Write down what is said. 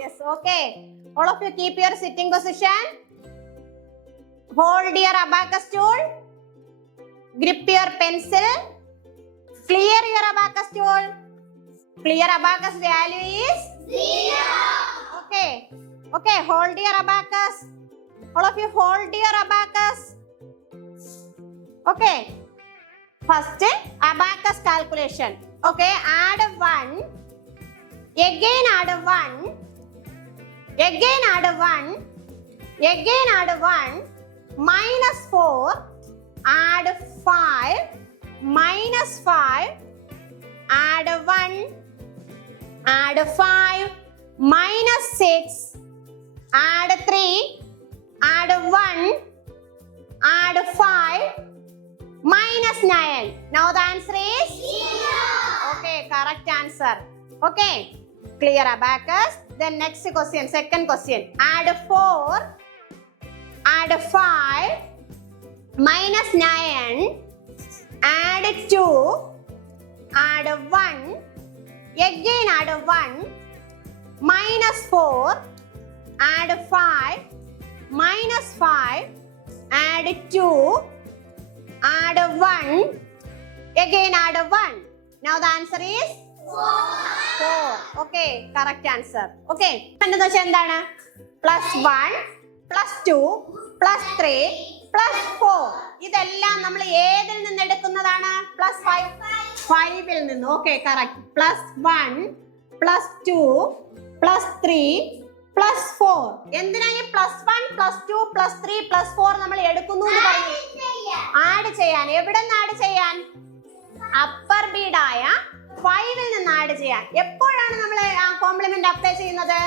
Yes, okay. All of you keep your sitting position. Hold your abacus tool. Grip your pencil. Clear your abacus tool. Clear abacus value is 0. Okay. Okay, hold your abacus. All of you hold your abacus. Okay. First, abacus calculation. Okay, add 1. Again add 1. Again add 1. Again add 1. Minus 4. Add 5. Minus 5. Add 1. Add 5. Minus 6. Add 3. Add 1. Add 5. Minus 9. Now the answer is 0. Okay, correct answer. Okay, clear abacus. Then next question, second question. Add 4. Add 5. Minus 9. Add 2. Add 1. Again add 1. Minus 4. Add 5. Minus 5. Add 2. Add 1. Again add 1. Now the answer is 4. Okay, correct answer. Okay. എന്തെന്ന് വെച്ചാൽ എന്താണ്? +1, +2, +3, +4. ഇതെല്ലാം നമ്മൾ ഏതിൽ നിന്ന് എടുക്കുന്നതാണ്? +5. 5ൽ നിന്ന്. Okay, correct. +1, +2, +3, +4. എന്തിനാണ് +1, +2, +3, +4 നമ്മൾ എടുക്കുന്നു എന്ന് പറഞ്ഞു? ആഡ് ചെയ്യാൻ. എവിടെ നിന്ന് ആഡ് ചെയ്യാൻ? അപ്പർ ബീഡായ 5ൽ നിന്ന് ആഡ് ചെയ്യാൻ. എപ്പോഴാണ് നമ്മൾ ആ കോംപ്ലിമെന്റ് അപ്ലൈ ചെയ്യുന്നത്?